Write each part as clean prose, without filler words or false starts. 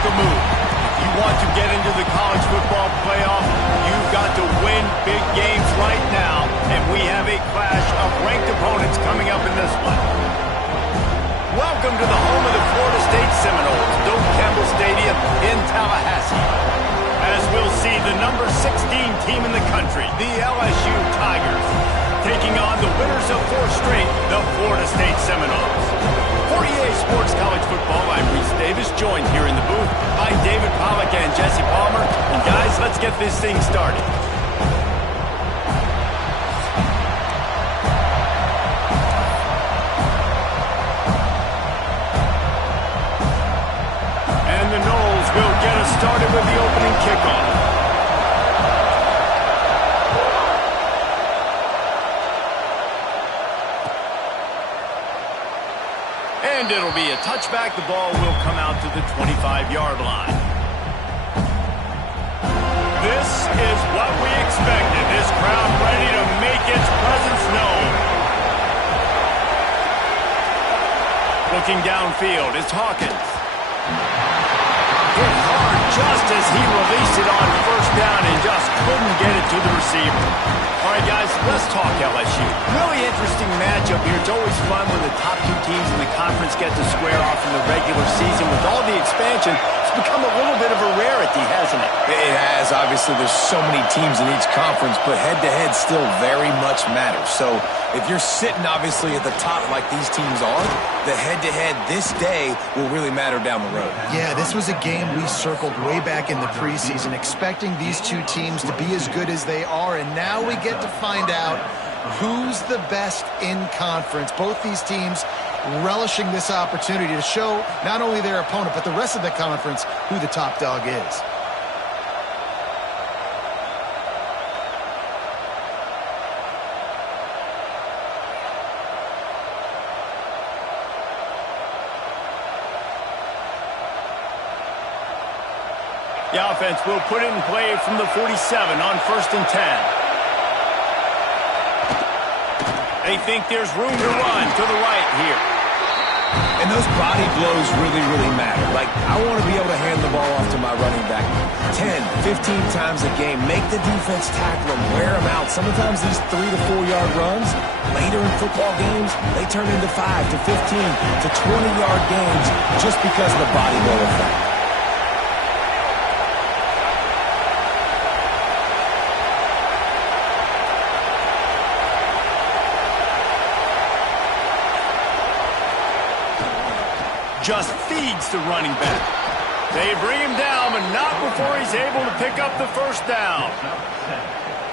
make a move. If you want to get into the college football playoff, you've got to win big games right now, and we have a clash of ranked opponents coming up in this one. Welcome to the home of the Florida State Seminoles, Doak Campbell Stadium in Tallahassee. As we'll see, the number 16 team in the country, the LSU Tigers, taking on the winners of 4 straight, the Florida State Seminoles. For EA Sports College Football, I'm Reese Davis, joined here in the booth by David Pollack and Jesse Palmer. And guys, let's get this thing started. And the Noles will get us started with the opening kickoff. And it'll be a touchback. The ball will come out to the 25-yard line. This is what we expected. This crowd ready to make its presence known. Looking downfield is Hawkins. Hit hard just as he released it on first down and just couldn't get it to the receiver. All right, guys, let's talk LSU. Really interesting matchup here. It's always fun when the top 2 teams in the conference get to square off in the regular season. With all the expansion, it's become a little bit of a rarity, hasn't it? It has. Obviously, there's so many teams in each conference, but head-to-head still very much matters. So if you're sitting, obviously, at the top like these teams are, the head-to-head this day will really matter down the road. Yeah, this was a game we circled way back in the preseason, expecting these 2 teams to be as good as they are, and now we get to find out who's the best in conference. Both these teams relishing this opportunity to show not only their opponent, but the rest of the conference who the top dog is. The offense will put it in play from the 47 on 1st and 10. They think there's room to run to the right here. And those body blows really matter. Like, I want to be able to hand the ball off to my running back 10, 15 times a game. Make the defense tackle them, wear them out. Sometimes these 3 to 4 yard runs, later in football games, they turn into 5 to 15 to 20 yard games just because of the body blow effect. Just feeds the running back. They bring him down, but not before he's able to pick up the first down.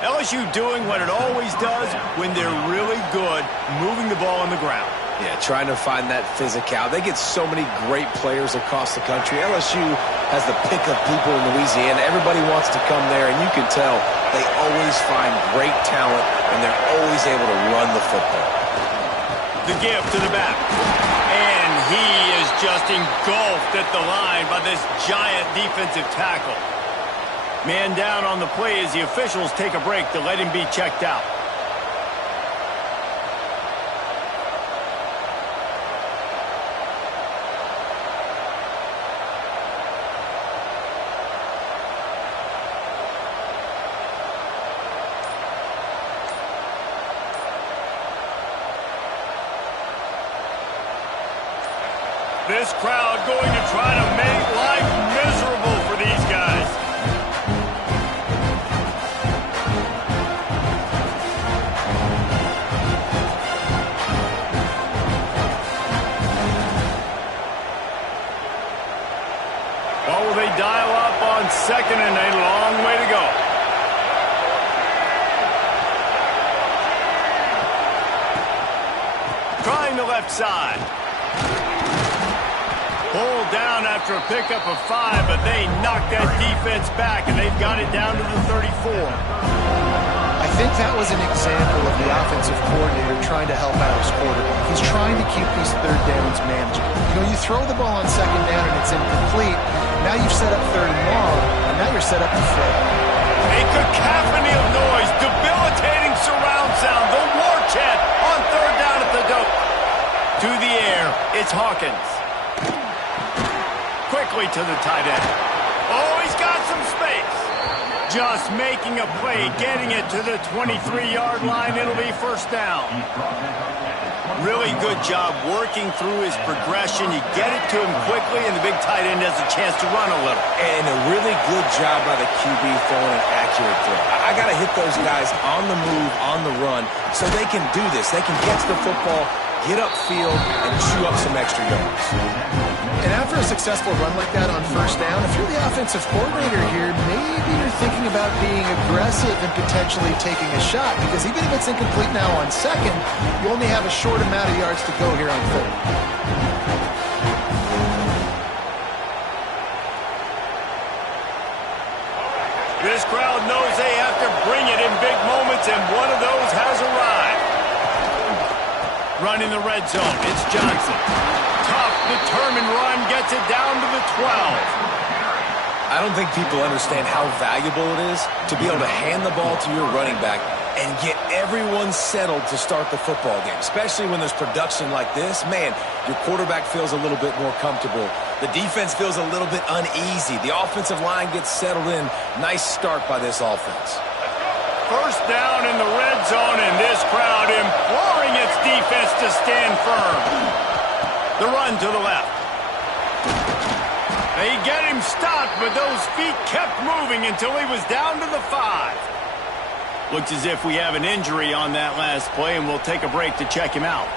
LSU doing what it always does when they're really good, moving the ball on the ground. Yeah, trying to find that physicality. They get so many great players across the country. LSU has the pick of people in Louisiana. Everybody wants to come there, and you can tell they always find great talent, and they're always able to run the football. The give to the back. And he is just engulfed at the line by this giant defensive tackle. Man down on the play as the officials take a break to let him be checked out. This crowd going to try to make life miserable for these guys. What will they dial up on 2nd and a long way to go? Trying the left side. Pulled down after a pickup of 5, but they knocked that defense back, and they've got it down to the 34. I think that was an example of the offensive coordinator trying to help out his quarterback. He's trying to keep these 3rd downs manageable. You know, you throw the ball on 2nd down and it's incomplete. Now you've set up 3rd and long, and now you're set up to fail. A cacophony of noise, debilitating surround sound, the war chant on 3rd down at the Doak. To the air, it's Hawkins. Quick quickly to the tight end. Oh, he's got some space. Just making a play, getting it to the 23-yard line. It'll be first down. Really good job working through his progression. You get it to him quickly, and the big tight end has a chance to run a little. And a really good job by the QB throwing an accurate throw. I got to hit those guys on the move, on the run, so they can do this. They can catch the football, get upfield, and chew up some extra yards. And after a successful run like that on first down, if you're the offensive coordinator here, maybe you're thinking about being aggressive and potentially taking a shot, because even if it's incomplete now on second, you only have a short amount of yards to go here on third. This crowd knows they have to bring it in big moments, and one of those has arrived. Running the red zone, it's Johnson. Tough, determined run, gets it down to the 12. I don't think people understand how valuable it is to be able to hand the ball to your running back and get everyone settled to start the football game, especially when there's production like this. Man, your quarterback feels a little bit more comfortable. The defense feels a little bit uneasy. The offensive line gets settled in. Nice start by this offense. First down in the red zone, and this crowd imploring its defense to stand firm. The run to the left. They get him stopped, but those feet kept moving until he was down to the 5. Looks as if we have an injury on that last play, and we'll take a break to check him out.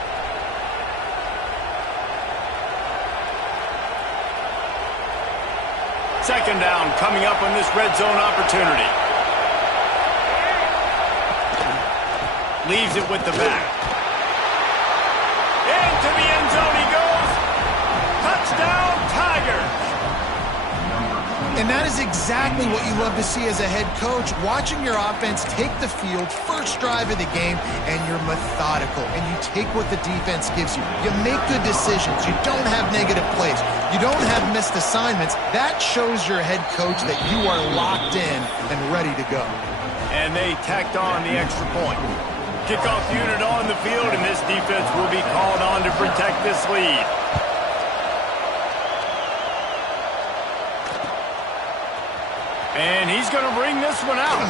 Second down coming up on this red zone opportunity. Leaves it with the back. Into the end zone he goes. Touchdown, Tigers. And that is exactly what you love to see as a head coach, watching your offense take the field, first drive of the game, and you're methodical, and you take what the defense gives you. You make good decisions. You don't have negative plays. You don't have missed assignments. That shows your head coach that you are locked in and ready to go. And they tacked on the extra point. Kickoff unit on the field, and this defense will be called on to protect this lead. And he's going to bring this one out.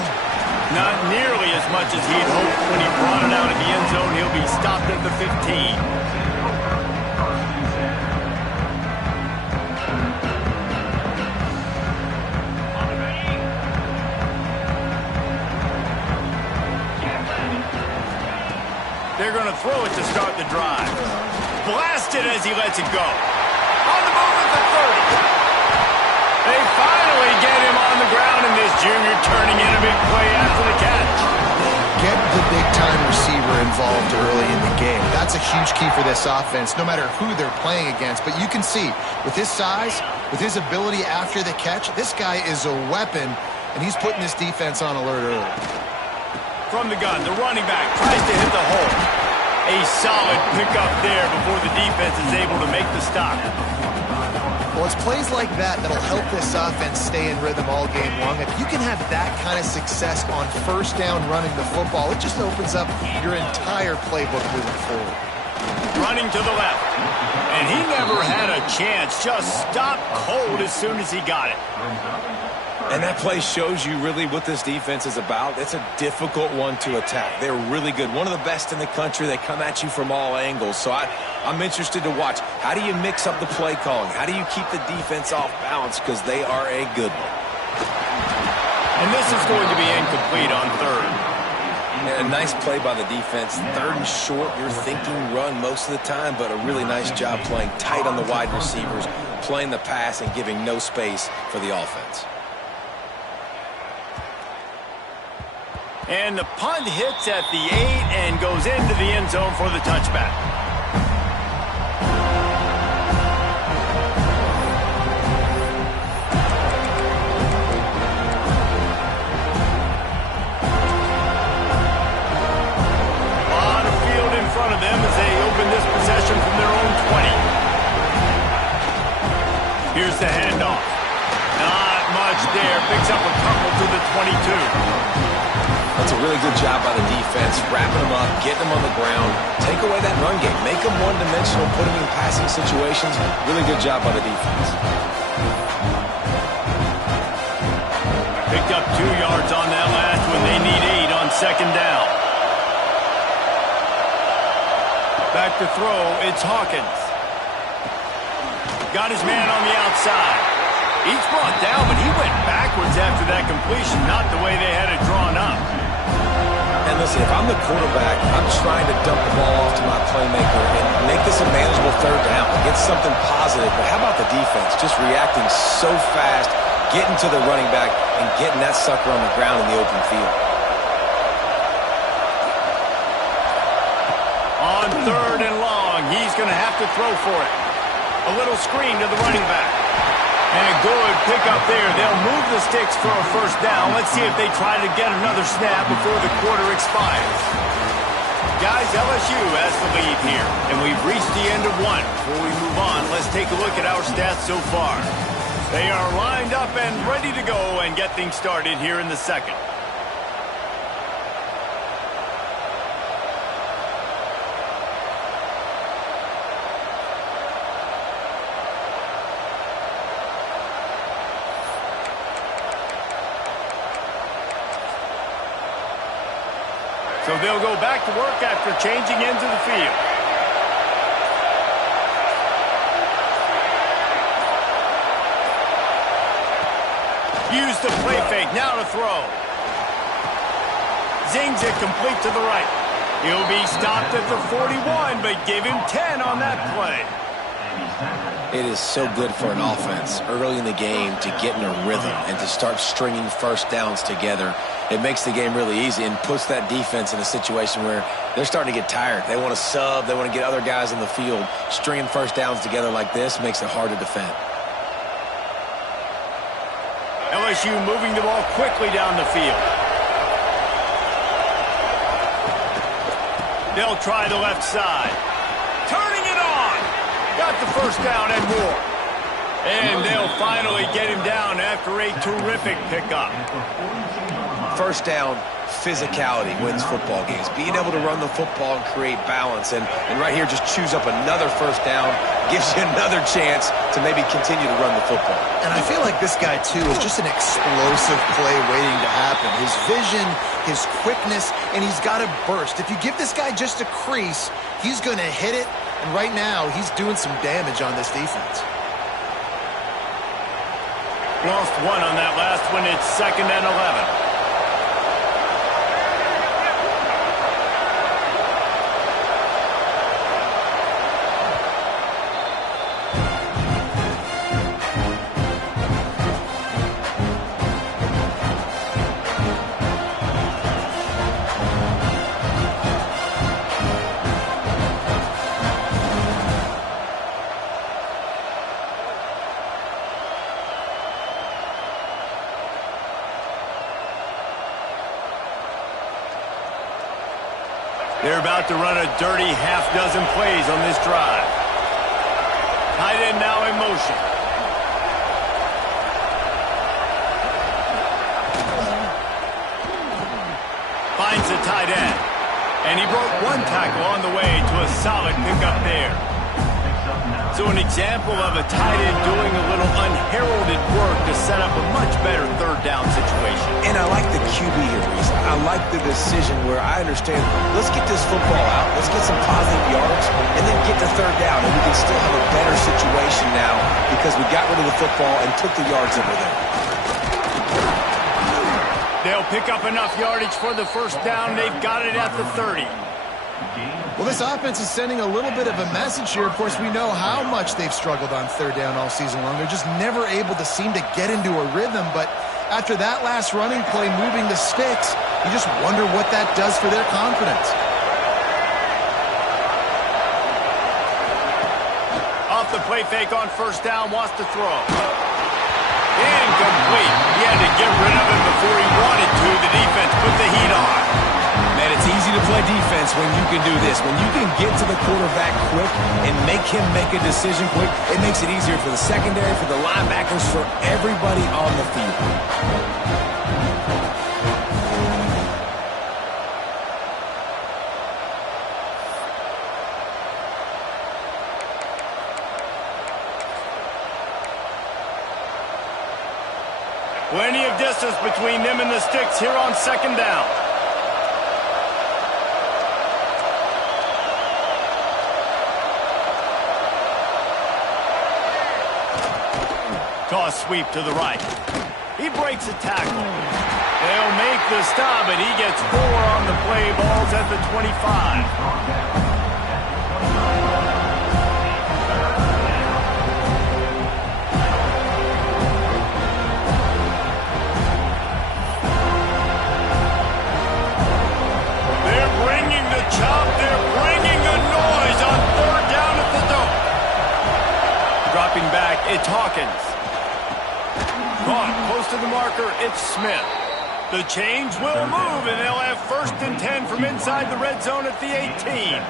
Not nearly as much as he'd hoped when he brought it out of the end zone. He'll be stopped at the 15. They're going to throw it to start the drive. Blasted as he lets it go. On the move at the 30. They finally get him on the ground, and this junior turning in a big play after the catch. Get the big-time receiver involved early in the game. That's a huge key for this offense, no matter who they're playing against. But you can see, with his size, with his ability after the catch, this guy is a weapon, and he's putting this defense on alert early. From the gun, the running back tries to hit the hole. A solid pickup there before the defense is able to make the stop. Well, it's plays like that that'll help this offense stay in rhythm all game long. If you can have that kind of success on first down running the football, it just opens up your entire playbook moving forward. Running to the left. And he never had a chance. Just stopped cold as soon as he got it. And that play shows you really what this defense is about. It's a difficult one to attack. They're really good. One of the best in the country. They come at you from all angles. So I'm interested to watch. How do you mix up the play calling? How do you keep the defense off balance? Because they are a good one. And this is going to be incomplete on third. And a nice play by the defense. Third and short, you're thinking run most of the time, but a really nice job playing tight on the wide receivers, playing the pass and giving no space for the offense. And the punt hits at the 8 and goes into the end zone for the touchback. A lot of field in front of them as they open this possession from their own 20. Here's the handoff. Not much there. Picks up a couple to the 22. That's a really good job by the defense, wrapping them up, getting them on the ground, take away that run game, make them one-dimensional, put them in passing situations. Really good job by the defense. Picked up 2 yards on that last one. They need 8 on second down. Back to throw, it's Hawkins. Got his man on the outside. He's brought down, but he went backwards after that completion, not the way they had it drawn up. And listen, if I'm the quarterback, I'm trying to dump the ball off to my playmaker and make this a manageable third down, get something positive. But how about the defense? Just reacting so fast, getting to the running back, and getting that sucker on the ground in the open field. On third and long, he's going to have to throw for it. A little screen to the running back. And good pickup there. They'll move the sticks for a first down. Let's see if they try to get another snap before the quarter expires. Guys, LSU has the lead here, and we've reached the end of one. Before we move on, let's take a look at our stats so far. They are lined up and ready to go and get things started here in the second. So they'll go back to work after changing into the field. Use the play fake, now to throw. Zings it complete to the right. He'll be stopped at the 41, but give him 10 on that play. It is so good for an offense early in the game to get in a rhythm and to start stringing first downs together. It makes the game really easy and puts that defense in a situation where they're starting to get tired. They want to sub. They want to get other guys in the field. Stringing first downs together like this makes it hard to defend. LSU moving the ball quickly down the field. They'll try the left side. Turning it on. Got the first down and more. And they'll finally get him down after a terrific pickup. First down, physicality wins football games. Being able to run the football and create balance. And right here, just choose up another first down. Gives you another chance to maybe continue to run the football. And I feel like this guy, too, is just an explosive play waiting to happen. His vision, his quickness, and he's got a burst. If you give this guy just a crease, he's going to hit it. And right now, he's doing some damage on this defense. Lost one on that last one. It's 2nd and 11. They're about to run a dirty half-dozen plays on this drive. Tight end now in motion. Finds the tight end. And he broke one tackle on the way to a solid pickup there. So an example of a tight end doing a little unheralded work to set up a much better third down situation. And I like the QB here, Reese. I like the decision where I understand, let's get this football out, let's get some positive yards, and then get to third down, and we can still have a better situation now because we got rid of the football and took the yards that were there. They'll pick up enough yardage for the first down. They've got it at the 30. Well, this offense is sending a little bit of a message here. Of course, we know how much they've struggled on third down all season long. They're just never able to seem to get into a rhythm. But after that last running play, moving the sticks, you just wonder what that does for their confidence. Off the play fake on first down, wants to throw. Incomplete. He had to get rid of him before he wanted to. The defense put the heat on. Man, it's easy to play defense when you can do this. When you can get to the quarterback quick and make him make a decision quick, it makes it easier for the secondary, for the linebackers, for everybody on the field. Plenty of distance between them and the sticks here on second down. Toss sweep to the right. He breaks a tackle. They'll make the stop, and he gets 4 on the play. Ball's at the 25. They're bringing the noise on third down at the dome. Dropping back, it's Hawkins. Caught close to the marker, it's Smith. The chains will move, and they'll have 1st and 10 from inside the red zone at the 18.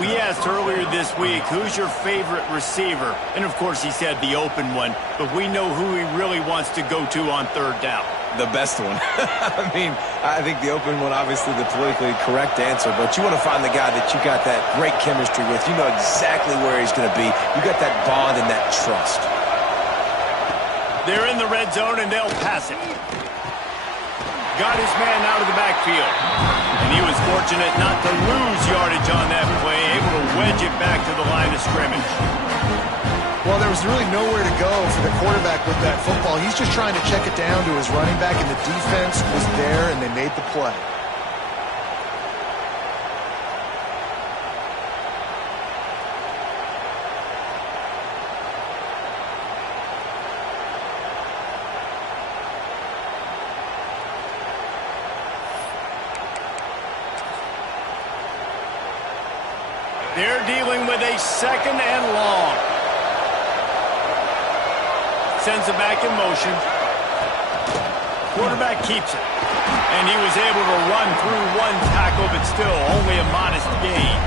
We asked earlier this week, who's your favorite receiver? And, of course, he said the open one, but we know who he really wants to go to on third down. The best one. I mean, I think the open one, obviously the politically correct answer, but you want to find the guy that you got that great chemistry with. You know exactly where he's going to be. You got that bond and that trust. They're in the red zone, and they'll pass it. Got his man out of the backfield. And he was fortunate not to lose yardage on that play, able to wedge it back to the line of scrimmage. Well, there was really nowhere to go for the quarterback with that football. He's just trying to check it down to his running back, and the defense was there, and they made the play. They're dealing with a 2nd and long. Sends it back in motion. Quarterback keeps it. And he was able to run through 1 tackle, but still only a modest gain.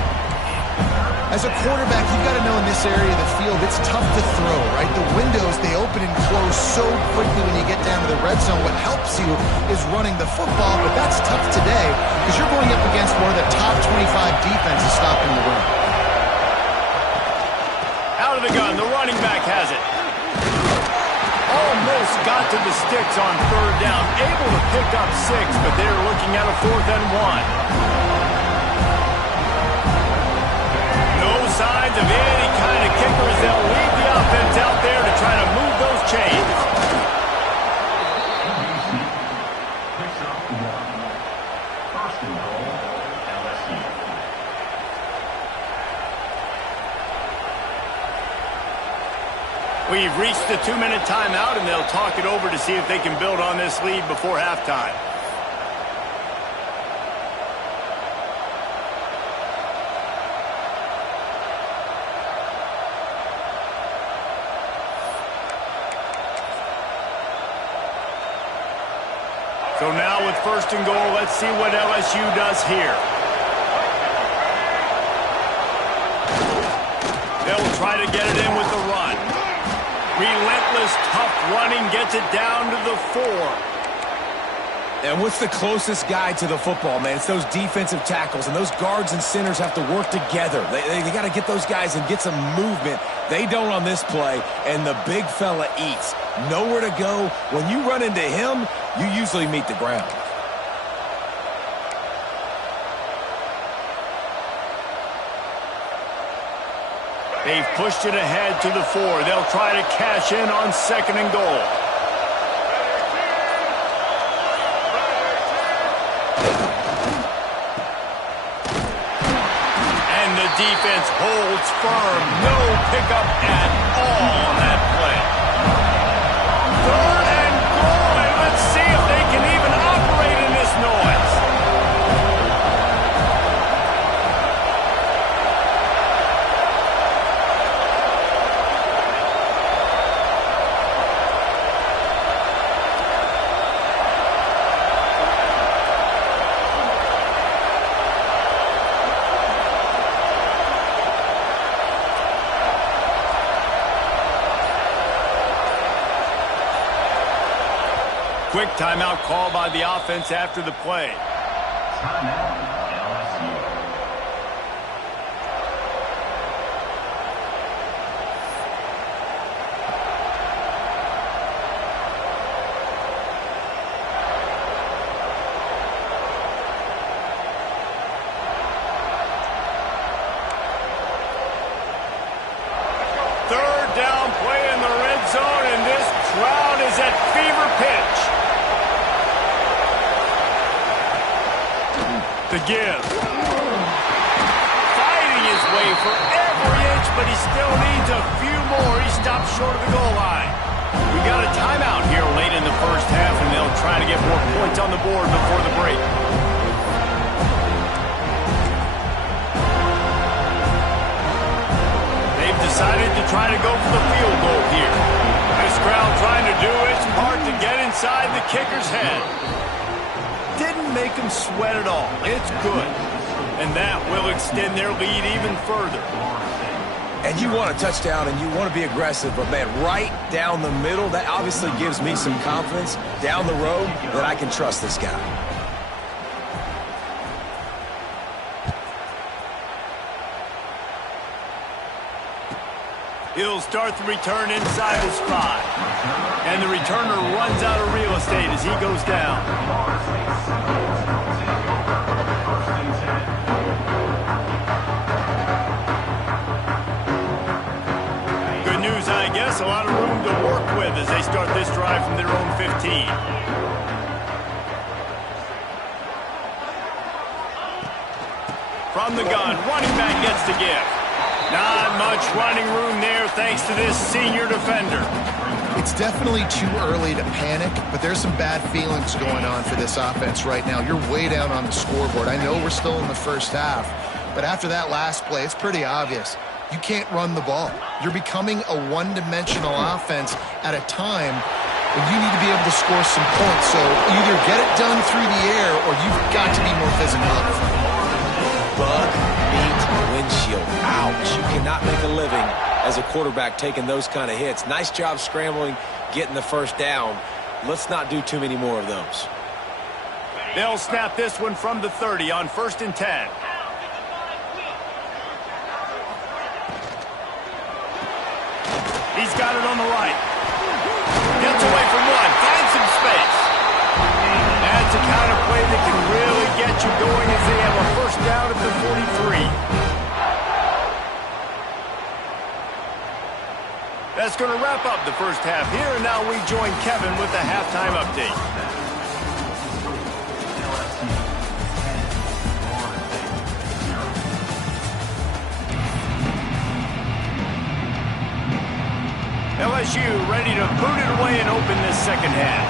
As a quarterback, you've got to know in this area of the field, it's tough to throw, right? The windows, they open and close so quickly when you get down to the red zone. What helps you is running the football, but that's tough today because you're going up against one of the top 25 defenses stopping the run. Out of the gun, the running back has it. Almost got to the sticks on third down. Able to pick up 6, but they're looking at a 4th and 1. No signs of any kind of kickers. They'll lead the offense out there to try to move those chains. We've reached the 2-minute timeout, and they'll talk it over to see if they can build on this lead before halftime. So now with 1st and goal, let's see what LSU does here. They'll try to get it in with the run. Relentless, tough running gets it down to the 4. And what's the closest guy to the football, man? It's those defensive tackles, and those guards and centers have to work together. They got to get those guys and get some movement. They don't on this play, and the big fella eats. Nowhere to go. When you run into him, you usually meet the ground. They've pushed it ahead to the 4. They'll try to cash in on 2nd and goal. And the defense holds firm. No pickup at all on that play. 3rd and goal, and let's see if they can even operate in this noise. Quick timeout call by the offense after the play. Timeout, LSU. Third down play in the red zone, and this crowd is at fever pitch. The give. Fighting his way for every inch, but he still needs a few more. He stopped short of the goal line. We got a timeout here late in the first half, and they'll try to get more points on the board before the break. They've decided to try to go for the field goal here. This crowd trying to do its part to get inside the kicker's head. Didn't make him sweat at all. It's good. And that will extend their lead even further. And you want a touchdown and you want to be aggressive, but man, right down the middle, that obviously gives me some confidence down the road that I can trust this guy. He'll start the return inside the spot. And the returner runs out of real estate as he goes down. Good news, I guess. A lot of room to work with as they start this drive from their own 15. From the gun, running back gets the give. Not much running room there thanks to this senior defender. It's definitely too early to panic, but there's some bad feelings going on for this offense right now. You're way down on the scoreboard. I know we're still in the first half, but after that last play, it's pretty obvious. You can't run the ball. You're becoming a one-dimensional offense at a time when you need to be able to score some points. So either get it done through the air or you've got to be more physical up front. Bug meat windshield. Ouch. You cannot make a living as a quarterback taking those kind of hits. Nice job scrambling, getting the first down. Let's not do too many more of those. They'll snap this one from the 30 on 1st and 10. He's got it on the right. Gets away from one, finds some space. That's a kind of play that can really get you going as they have a first down at the 43. That's going to wrap up the first half here, and now we join Kevin with the halftime update. LSU ready to boot it away and open this second half.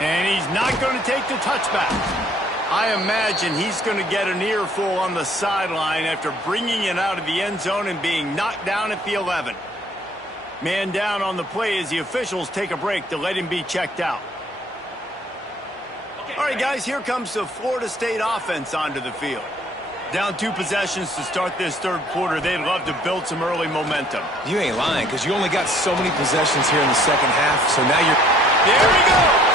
And he's not going to take the touchback. I imagine he's going to get an earful on the sideline after bringing it out of the end zone and being knocked down at the 11. Man down on the play as the officials take a break to let him be checked out. All right, guys, here comes the Florida State offense onto the field. Down 2 possessions to start this third quarter. They'd love to build some early momentum. You ain't lying, because you only got so many possessions here in the second half, so now you're... There he goes!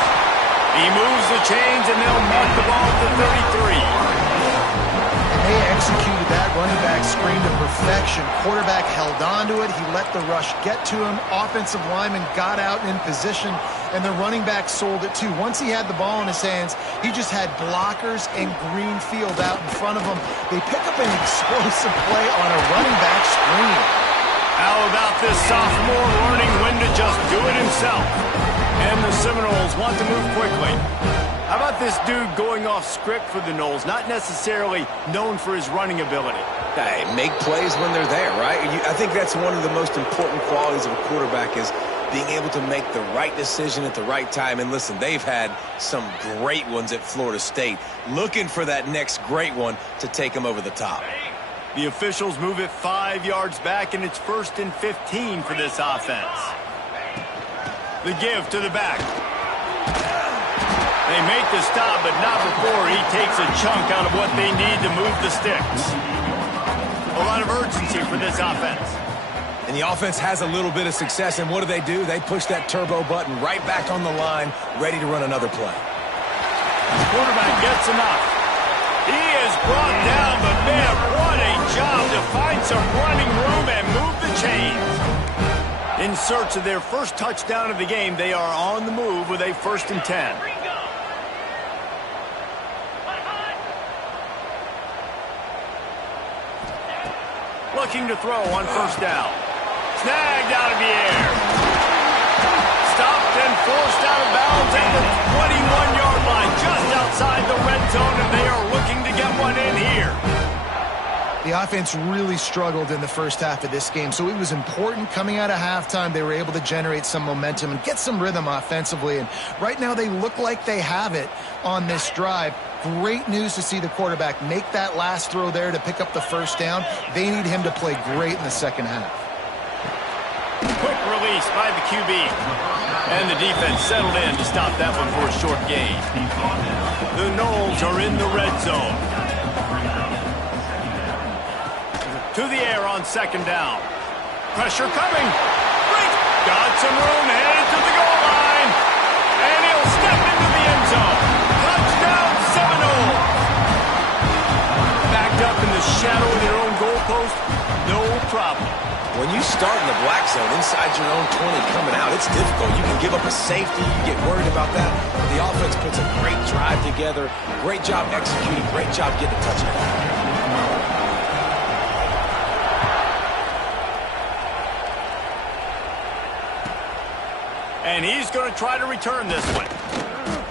He moves the chains, and they'll mark the ball at the 33. And they executed that running back screen to perfection. Quarterback held on to it. He let the rush get to him. Offensive lineman got out in position, and the running back sold it too. Once he had the ball in his hands, he just had blockers and green field out in front of him. They pick up an explosive play on a running back screen. How about this sophomore learning when to just do it himself? And the Seminoles want to move quickly. How about this dude going off script for the Noles? Not necessarily known for his running ability. Hey, make plays when they're there, right? I think that's one of the most important qualities of a quarterback is being able to make the right decision at the right time. And listen, they've had some great ones at Florida State. Looking for that next great one to take them over the top. The officials move it 5 yards back, and it's 1st and 15 for this offense. The give to the back. They make the stop, but not before he takes a chunk out of what they need to move the sticks. A lot of urgency for this offense. And the offense has a little bit of success, and what do? They push that turbo button right back on the line, ready to run another play. Quarterback gets enough. He is brought down, but man, what a job to find some running room and move the chains. In search of their first touchdown of the game, they are on the move with a 1st and 10. Looking to throw on 1st down. Snagged out of the air. Stopped and forced out of bounds at the 21-yard line, just outside the red zone, and they are looking to get one in here. The offense really struggled in the first half of this game, so it was important coming out of halftime. They were able to generate some momentum and get some rhythm offensively, and right now they look like they have it on this drive. Great news to see the quarterback make that last throw there to pick up the 1st down. They need him to play great in the second half. Quick release by the QB. And the defense settled in to stop that one for a short gain. The Noles are in the red zone. To the air on 2nd down. Pressure coming. Got some room, headed to the goal line. And he'll step into the end zone. Touchdown, Seminole. Backed up in the shadow of their own goalpost, no problem. When you start in the black zone inside your own 20 coming out, it's difficult. You can give up a safety. You get worried about that. The offense puts a great drive together. Great job executing. Great job getting a touchdown. And he's going to try to return this one.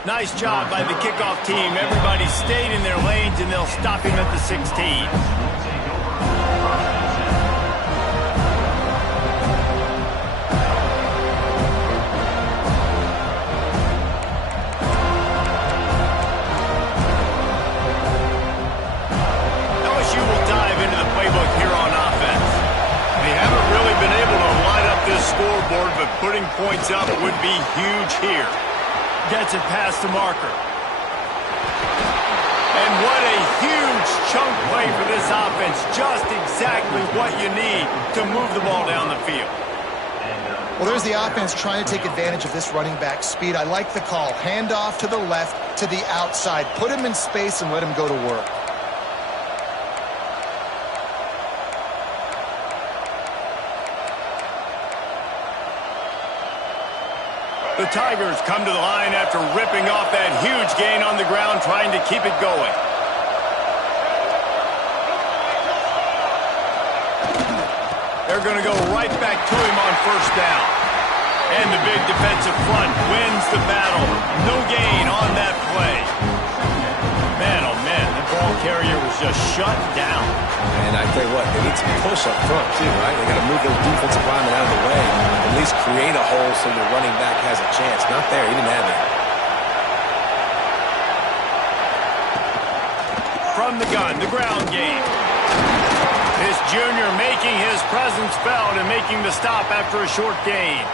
Nice job by the kickoff team. Everybody stayed in their lanes, and they'll stop him at the 16. LSU will dive into the playbook here on offense. They haven't really been able to line up this scoreboard, but putting points up would be huge here. Gets it past the marker. And what a huge chunk play for this offense. Just exactly what you need to move the ball down the field. Well, there's the offense trying to take advantage of this running back speed. I like the call. Hand off to the left, to the outside. Put him in space and let him go to work. The Tigers come to the line after ripping off that huge gain on the ground, trying to keep it going. They're going to go right back to him on 1st down. And the big defensive front wins the battle. No gain on that play. Man, oh man, the ball carrier was just shut down. And I tell you what, they need some push up front too, right? They got to move those defensive linemen out of the way. At least create a hole so the running back has a chance. Not there. He didn't have it. From the gun, the ground game. This junior making his presence felt and making the stop after a short gain.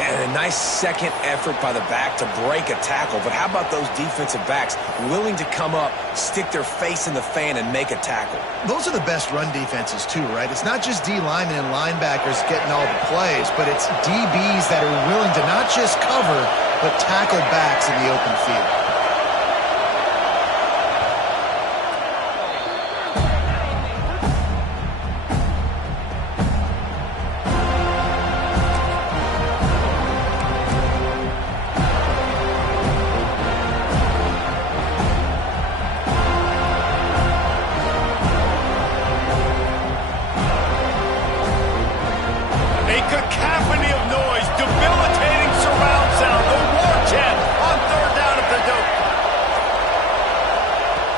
Man, a nice second effort by the back to break a tackle. But how about those defensive backs willing to come up, stick their face in the fan, and make a tackle? Those are the best run defenses too, right? It's not just D linemen and linebackers getting all the plays, but it's DBs that are willing to not just cover, but tackle backs in the open field.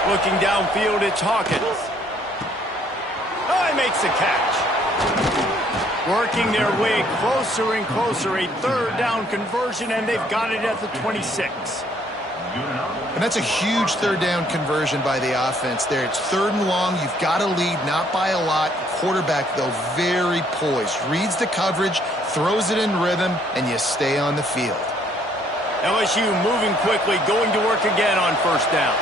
Looking downfield, it's Hawkins. Oh, he makes the catch. Working their way closer and closer. A 3rd down conversion, and they've got it at the 26. And that's a huge 3rd down conversion by the offense there. It's 3rd and long. You've got to lead, not by a lot. Quarterback, though, very poised. Reads the coverage, throws it in rhythm, and you stay on the field. LSU moving quickly, going to work again on 1st down.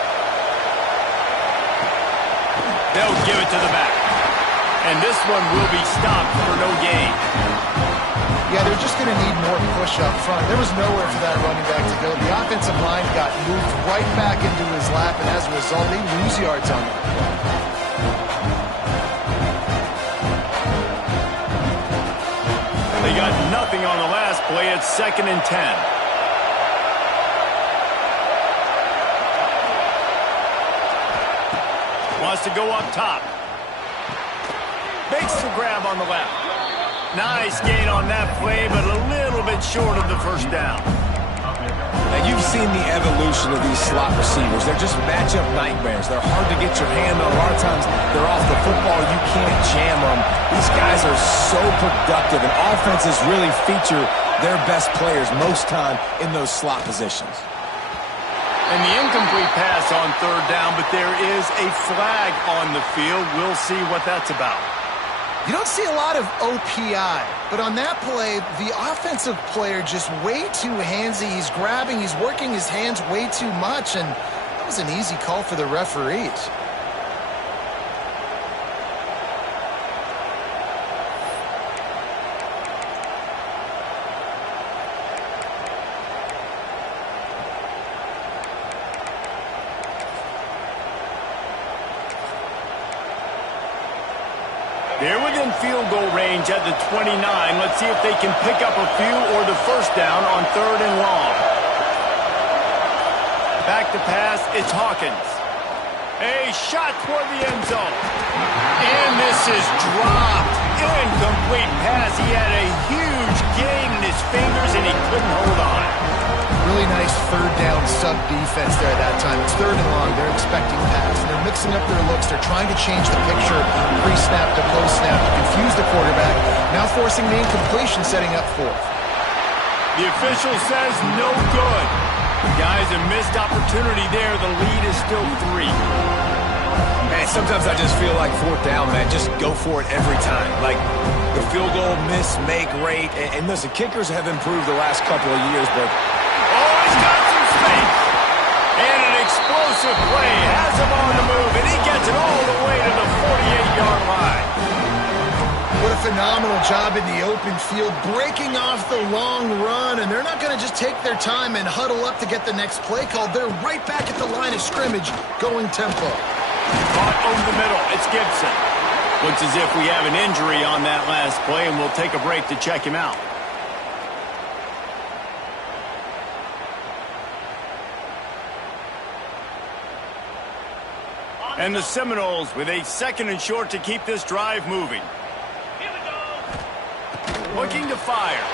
They'll give it to the back. And this one will be stopped for no gain. Yeah, they're just going to need more push up front. There was nowhere for that running back to go. The offensive line got moved right back into his lap, and as a result, they lose yards on that. They got nothing on the last play. It's 2nd and 10. Wants to go up top. Makes the grab on the left. Nice gain on that play, but a little bit short of the first down. Now, you've seen the evolution of these slot receivers. They're just matchup nightmares. They're hard to get your hand on. A lot of times, they're off the football. You can't jam them. These guys are so productive, and offenses really feature their best players most time in those slot positions. And the incomplete pass on 3rd down, but there is a flag on the field. We'll see what that's about. You don't see a lot of OPI, but on that play, the offensive player just way too handsy. He's grabbing, he's working his hands way too much, and that was an easy call for the referees. They're within field goal range at the 29. Let's see if they can pick up a few or the first down on 3rd and long. Back to pass, it's Hawkins. A shot toward the end zone. And this is dropped. Incomplete pass. He had a huge gain in his fingers and he couldn't hold on. Really nice 3rd down sub-defense there at that time. It's 3rd and long. They're expecting pass. And they're mixing up their looks. They're trying to change the picture pre-snap to post-snap to confuse the quarterback. Now forcing the incompletion, setting up 4th. The official says no good. Guys, a missed opportunity there. The lead is still 3. Man, sometimes I just feel like 4th down, man. Just go for it every time. Like the field goal miss, make rate. And listen, kickers have improved the last couple of years, but he's got some space. And an explosive play. Has him on the move, and he gets it all the way to the 48-yard line. What a phenomenal job in the open field, breaking off the long run, and they're not going to just take their time and huddle up to get the next play called. They're right back at the line of scrimmage, going tempo. Caught over the middle. It's Gibson. Looks as if we have an injury on that last play, and we'll take a break to check him out. And the Seminoles with a 2nd and short to keep this drive moving. Looking to fire.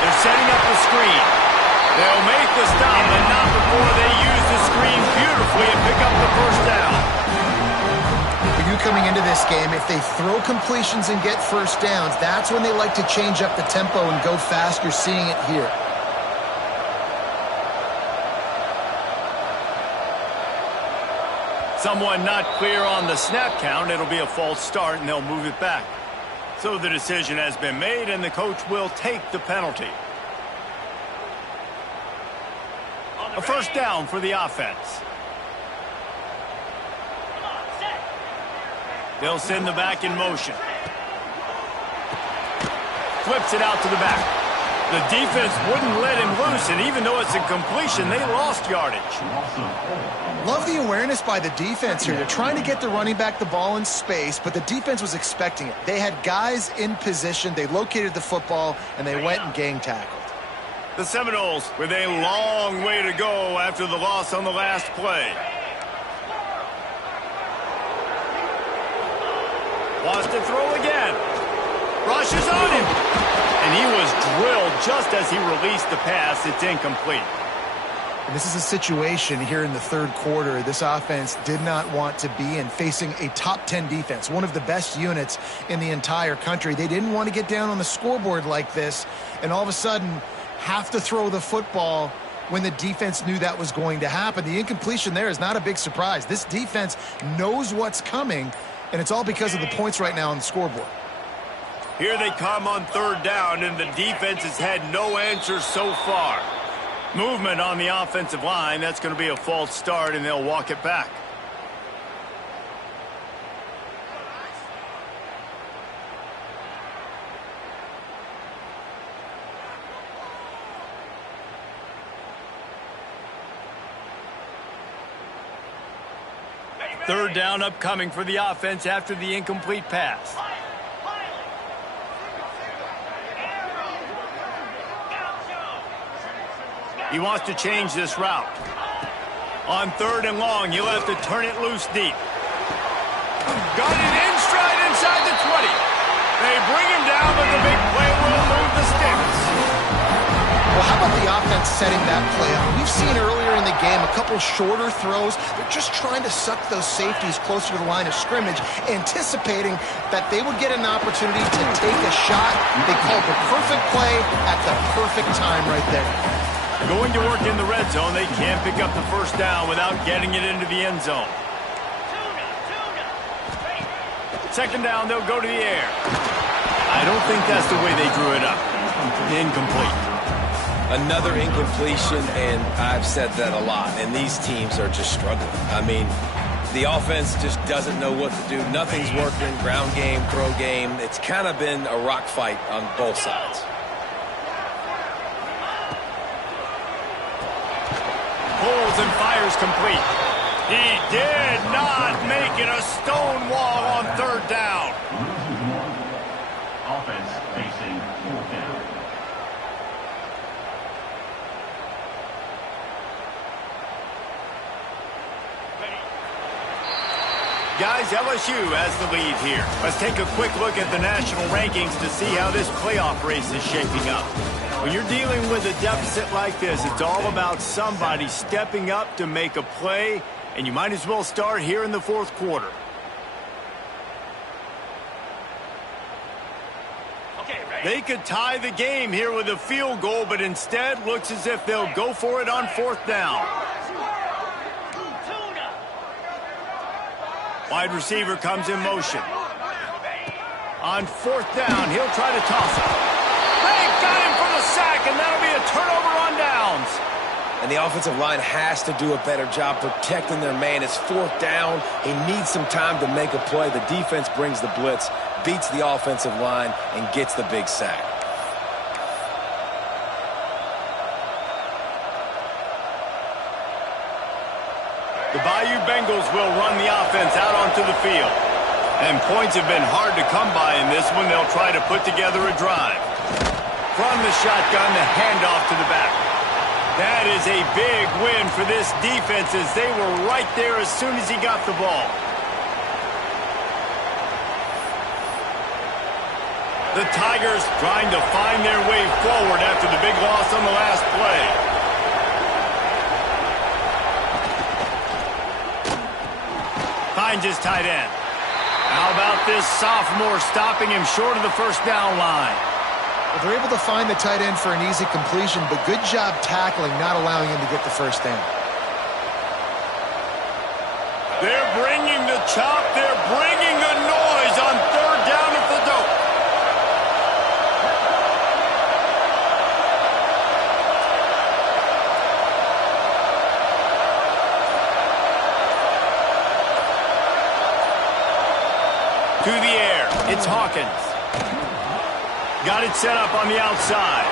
They're setting up the screen. They'll make the stop, but not before they use the screen beautifully and pick up the first down. For you coming into this game, if they throw completions and get first downs, that's when they like to change up the tempo and go fast. You're seeing it here. Someone not clear on the snap count. It'll be a false start, and they'll move it back. So the decision has been made, and the coach will take the penalty. A first down for the offense. They'll send the back in motion. Flips it out to the back. The defense wouldn't let him loose, and even though it's a completion, they lost yardage. Love the awareness by the defense here. They're trying to get the running back the ball in space, but the defense was expecting it. They had guys in position. They located the football, and they went and gang tackled. The Seminoles with a long way to go after the loss on the last play. Wants to throw again. Rushes on him. And he was drilled just as he released the pass. It's incomplete. And this is a situation here in the 3rd quarter this offense did not want to be in, facing a top 10 defense, one of the best units in the entire country. They didn't want to get down on the scoreboard like this and all of a sudden have to throw the football when the defense knew that was going to happen. The incompletion there is not a big surprise. This defense knows what's coming, and it's all because of the points right now on the scoreboard. Here they come on 3rd down, and the defense has had no answers so far. Movement on the offensive line. That's going to be a false start, and they'll walk it back. Third down upcoming for the offense after the incomplete pass. He wants to change this route. On 3rd and long, he'll have to turn it loose deep. Got it in stride inside the 20. They bring him down, but the big play will move the sticks. Well, how about the offense setting that play up? We've seen earlier in the game a couple shorter throws. They're just trying to suck those safeties closer to the line of scrimmage, anticipating that they would get an opportunity to take a shot. They called the perfect play at the perfect time right there. Going to work in the red zone, they can't pick up the first down without getting it into the end zone. 2nd down, they'll go to the air. I don't think that's the way they drew it up. Incomplete. Another incompletion, and I've said that a lot, and these teams are just struggling. I mean, the offense just doesn't know what to do. Nothing's working. Ground game, throw game. It's kind of been a rock fight on both sides. Pulls and fires complete. He did not make it a stone wall on 3rd down. Offense facing 4th down. Guys, LSU has the lead here. Let's take a quick look at the national rankings to see how this playoff race is shaping up. When you're dealing with a deficit like this, it's all about somebody stepping up to make a play, and you might as well start here in the 4th quarter. They could tie the game here with a field goal, but instead looks as if they'll go for it on 4th down. Wide receiver comes in motion. On 4th down, he'll try to toss it. They got him for the sack, and that'll be a turnover on downs. And the offensive line has to do a better job protecting their man. It's 4th down. He needs some time to make a play. The defense brings the blitz, beats the offensive line, and gets the big sack. The Bayou Bengals will run the offense out onto the field. And points have been hard to come by in this one. They'll try to put together a drive. From the shotgun, the handoff to the back. That is a big win for this defense as they were right there as soon as he got the ball. The Tigers trying to find their way forward after the big loss on the last play. Finds his tight end. How about this sophomore stopping him short of the first down line? Well, they're able to find the tight end for an easy completion, but good job tackling, not allowing him to get the first down. They're bringing the chop. They're bringing the noise on 3rd down at the dope. To the air. It's Hawkins. Got it set up on the outside.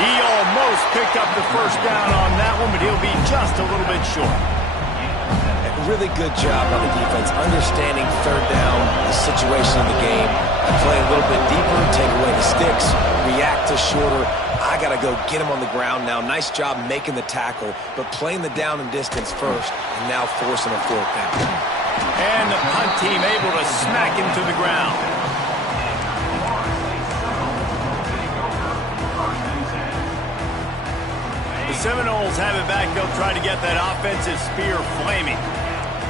He almost picked up the first down on that one, but he'll be just a little bit short. A really good job on the defense, understanding 3rd down, the situation of the game, and play a little bit deeper, take away the sticks, react to shorter. I got to go get him on the ground now. Nice job making the tackle, but playing the down and distance first, and now forcing a 4th down. And the punt team able to smack him to the ground. The Seminoles have it back. They'll try to get that offensive spear flaming.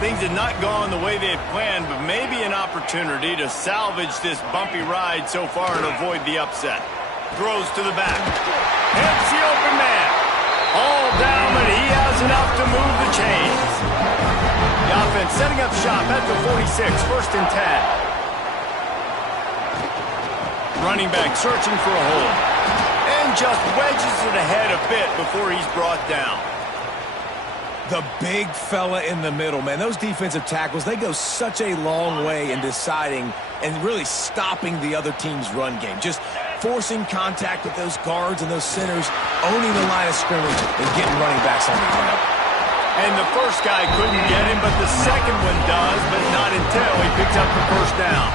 Things had not gone the way they had planned, but maybe an opportunity to salvage this bumpy ride so far and avoid the upset. Throws to the back. Hits the open man. All down, but he has enough to move the chains. The offense setting up shop at the 46, 1st and 10. Running back searching for a hole. And just wedges it ahead a bit before he's brought down. The big fella in the middle, man. Those defensive tackles, they go such a long way in deciding and really stopping the other team's run game. Just forcing contact with those guards and those centers, owning the line of scrimmage, and getting running backs on the ground. And the first guy couldn't get him, but the second one does, but not until he picks up the first down.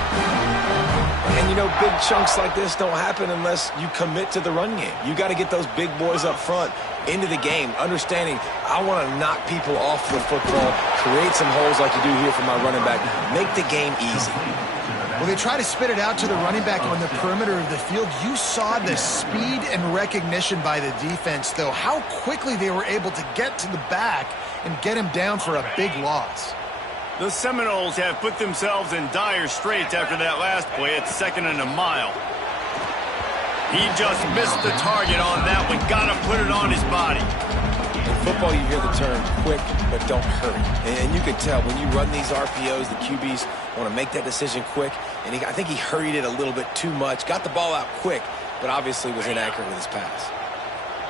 And, you know, big chunks like this don't happen unless you commit to the run game. You got to get those big boys up front into the game, understanding I want to knock people off the football, create some holes like you do here for my running back, make the game easy. Well, they try to spit it out to the running back on the perimeter of the field. You saw the speed and recognition by the defense, though, how quickly they were able to get to the back and get him down for a big loss. The Seminoles have put themselves in dire straits after that last play at 2nd and a mile. He just missed the target on that one. Got to put it on his body. In football, you hear the term quick, but don't hurry. And you can tell when you run these RPOs, the QBs want to make that decision quick. And I think he hurried it a little bit too much. Got the ball out quick, but obviously was inaccurate with his pass.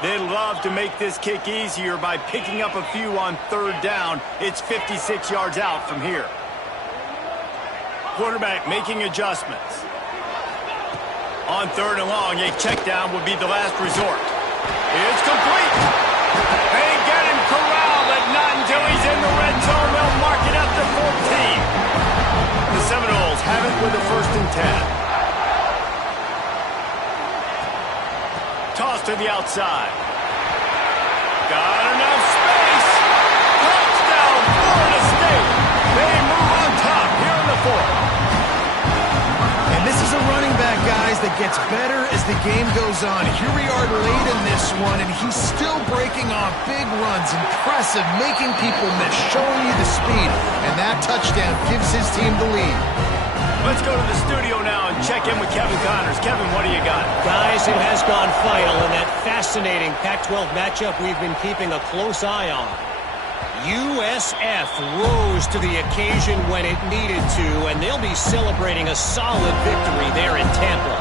They'd love to make this kick easier by picking up a few on 3rd down. It's 56 yards out from here. Quarterback making adjustments. On 3rd and long, a check down would be the last resort. It's complete. They get him corralled, but not until he's in the red zone. They'll mark it up to 14. The Seminoles have it with a 1st and 10. Toss to the outside. Got enough space. Touchdown, Florida State. They move on top here in the 4th. And this is a running back, guys, that gets better as the game goes on. Here we are late in this one, and he's still breaking off big runs. Impressive, making people miss, showing you the speed. And that touchdown gives his team the lead. Let's go to the studio now and check in with Kevin Connors. Kevin, what do you got? Guys, it has gone final in that fascinating Pac-12 matchup we've been keeping a close eye on. USF rose to the occasion when it needed to, and they'll be celebrating a solid victory there in Tampa.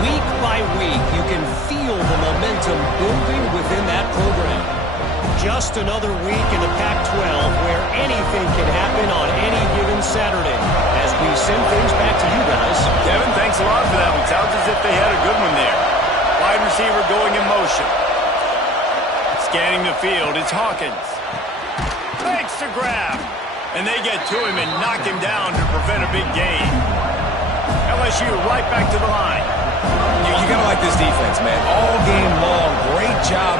Week by week, you can feel the momentum building within that program. Just another week in the Pac-12 where anything can happen on any given Saturday. As we send things back to you guys. Kevin, thanks a lot for that one. Sounds as if they had a good one there. Wide receiver going in motion. Scanning the field, it's Hawkins. Makes the grab. And they get to him and knock him down to prevent a big gain. LSU right back to the line. You got to like this defense, man. All game long, great job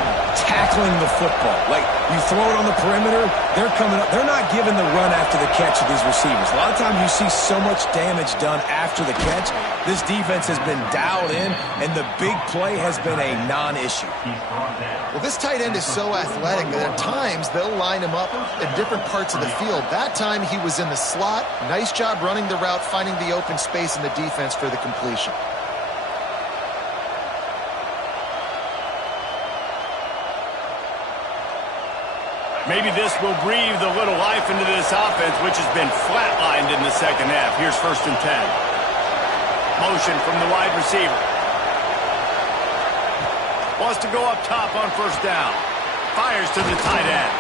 tackling the football. Like, you throw it on the perimeter, they're coming up. They're not giving the run after the catch to these receivers. A lot of times you see so much damage done after the catch. This defense has been dialed in, and the big play has been a non-issue. Well, this tight end is so athletic that at times they'll line him up in different parts of the field. That time he was in the slot. Nice job running the route, finding the open space in the defense for the completion. Maybe this will breathe a little life into this offense, which has been flatlined in the 2nd half. Here's 1st and 10. Motion from the wide receiver. Wants to go up top on 1st down. Fires to the tight end.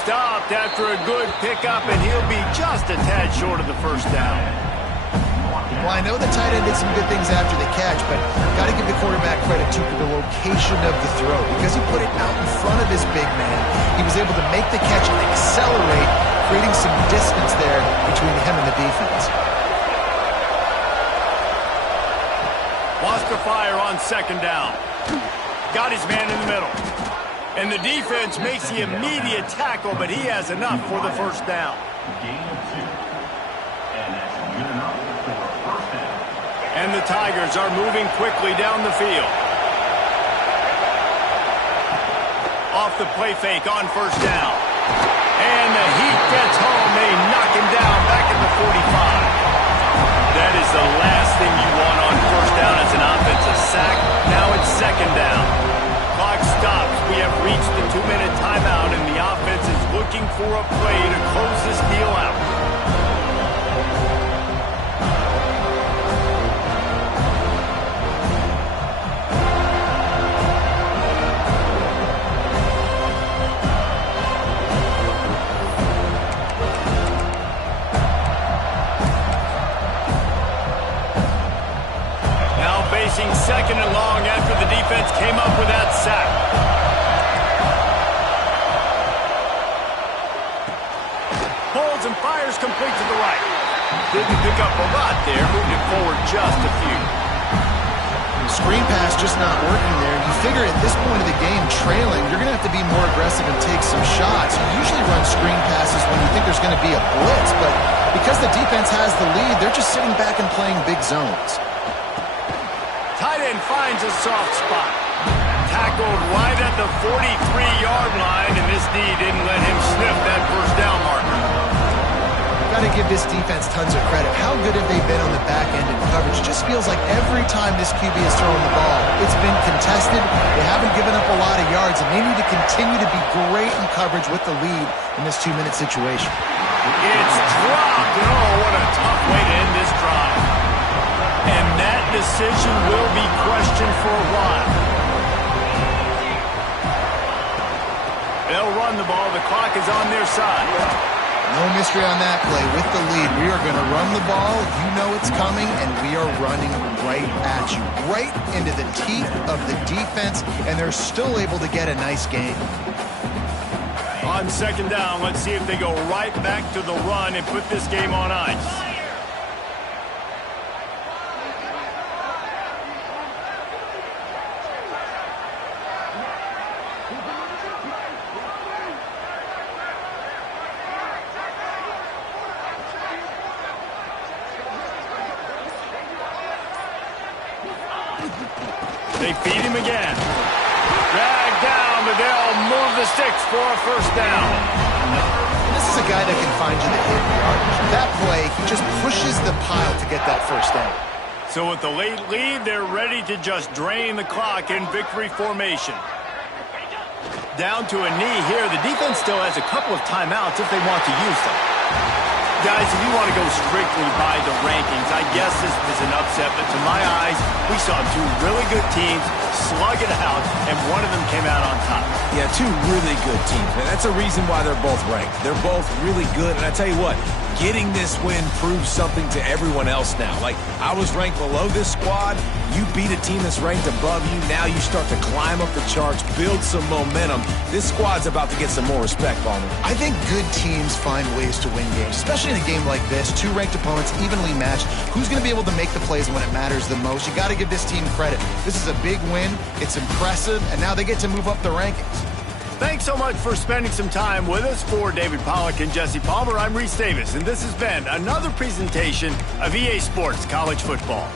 Stopped after a good pickup, and he'll be just a tad short of the 1st down. Well, I know the tight end did some good things after the catch, but got to give the quarterback credit, too, for the location of the throw. Because he put it out in front of his big man, he was able to make the catch and accelerate, creating some distance there between him and the defense. Wants to fire on 2nd down. Got his man in the middle. And the defense makes the immediate tackle, but he has enough for the 1st down. And the Tigers are moving quickly down the field. Off the play fake on 1st down. And the heat gets home. They knock him down back at the 45. That is the last thing you want on 1st down as an offensive sack. Now it's 2nd down. Clock stops. We have reached the 2-minute timeout, and the offense is looking for a play to close this deal out. Facing 2nd and long after the defense came up with that sack. complete to the right. Didn't pick up a lot there, moved it forward just a few. Screen pass just not working there. You figure at this point of the game, trailing, you're going to have to be more aggressive and take some shots. You usually run screen passes when you think there's going to be a blitz, but because the defense has the lead, they're just sitting back and playing big zones. Tight end finds a soft spot. Tackled right at the 43-yard line, and this D didn't let him sniff that first down marker. Got to give this defense tons of credit. How good have they been on the back end in coverage? Just feels like every time this QB is throwing the ball, it's been contested. They haven't given up a lot of yards, and they need to continue to be great in coverage with the lead in this 2-minute situation. It's dropped. Oh, what a tough way to end this drive. And that decision will be questioned for a while. They'll run the ball. The clock is on their side. No mystery on that play. With the lead, we are going to run the ball. You know it's coming, and we are running right at you, right into the teeth of the defense, and they're still able to get a nice gain. On second down, let's see if they go right back to the run and put this game on ice. They feed him again. Drag down, but they'll move the sticks for a first down. This is a guy that can find you the hidden yardage. That play, he just pushes the pile to get that first down. So with the late lead, they're ready to just drain the clock in victory formation. Down to a knee here. The defense still has a couple of timeouts if they want to use them. Guys, if you want to go strictly by the rankings, I guess this was an upset, but to my eyes, we saw two really good teams slug it out, and one of them came out on top. Yeah, two really good teams, man. That's a reason why they're both ranked. They're both really good, and I tell you what, getting this win proves something to everyone else now. Like, I was ranked below this squad. You beat a team that's ranked above you. Now you start to climb up the charts, build some momentum. This squad's about to get some more respect, Palmer. I think good teams find ways to win games, especially in a game like this. Two ranked opponents, evenly matched. Who's going to be able to make the plays when it matters the most? You got to give this team credit. This is a big win. It's impressive, and now they get to move up the rankings. Thanks so much for spending some time with us. For David Pollack and Jesse Palmer, I'm Reese Davis, and this has been another presentation of EA Sports College Football.